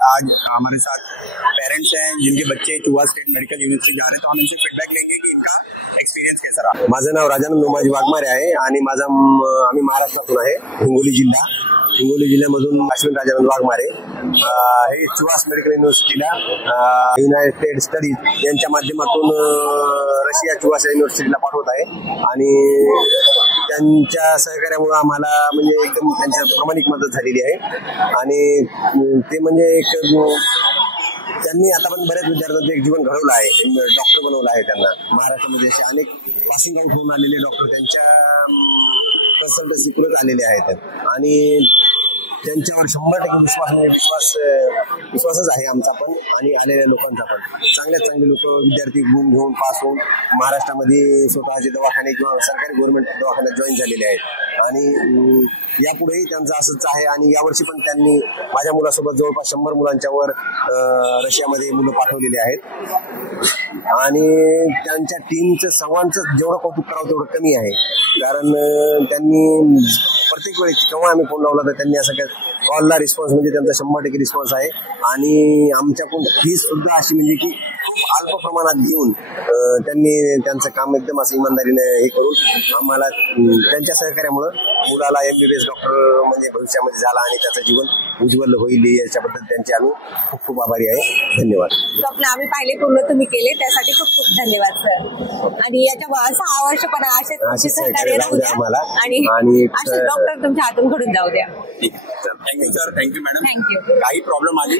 आज हमारे साथ पेरेंट्स हैं जिनके बच्चे चुवा स्टेट मेडिकल यूनिवर्सिटी जा रहे हैं, तो हम इनसे फीडबॅक लेंगे की इनका एक्सपिरियन्स कैसा रहा। माझं नाव राजानंद उमाजी वाघमारे आहे आणि आम्ही महाराष्ट्रातून आहे, हिंगोली जिल्ह्यामधून अश्विन राजानंद वाघमारे हे चुवास मेडिकल युनिव्हर्सिटीला युनायटेड स्टडीज यांच्या माध्यमातून रशिया चुवास युनिव्हर्सिटीला पाठवत आहे आणि त्यांच्या सहकार्यामुळे आम्हाला म्हणजे एकदम त्यांच्या प्रामाणिक मदत झालेली आहे आणि ते म्हणजे एक त्यांनी आता पण बऱ्याच विद्यार्थ्यांचं एक जीवन घडवलं आहे, डॉक्टर बनवलं आहे त्यांना। महाराष्ट्रामध्ये असे अनेक पासिंग आउट होऊन आलेले डॉक्टर त्यांच्या कन्सल्टन्सी पुढे आलेले आहेत आणि त्यांच्यावर 100% विश्वासच आहे आमचा पण आणि आलेल्या लोकांचा पण। चांगल्यात चांगले लोक विद्यार्थी गुण घेऊन पास होऊन महाराष्ट्रामध्ये स्वतःचे दवाखाने किंवा सरकारी गव्हर्नमेंट दवाखान्यात जॉईन झालेले आहेत आणि यापुढेही त्यांचं असंच आहे आणि यावर्षी पण त्यांनी माझ्या मुलासोबत जवळपास 100 मुलांच्या वर रशियामध्ये मुलं पाठवलेले आहेत आणि त्यांच्या टीमचं सर्वांचं जेवढं कौतुक करावं तेवढं कमी आहे, कारण त्यांनी प्रत्येक वेळी केव्हा आम्ही फोन लावला तर त्यांनी असं काय कॉलला रिस्पॉन्स म्हणजे त्यांचा 100% रिस्पॉन्स आहे आणि आमच्याकडून फीस सुद्धा अशी म्हणजे की अल्प प्रमाणात घेऊन त्यांनी त्यांचं काम एकदम असं इमानदारीने हे करून आम्हाला त्यांच्या सहकार्यामुळे मुलाला MBBS डॉक्टर म्हणजे भविष्यामध्ये झाला आणि त्याचं जीवन उज्ज्वल होईल याच्याबद्दल त्यांचे आम्ही खूप खूप आभारी आहे। धन्यवाद। स्वप्न आम्ही पाहिले पूर्ण तुम्ही केले त्यासाठी खूप खूप धन्यवाद सर। आणि याच्या 6 वर्ष पण असेच सहकार्य राहू द्या आम्हाला आणि असे डॉक्टर तुमच्या हातून घडून जाऊ द्या। Thank you sir, thank you madam. Thank you. काही प्रॉब्लेम आली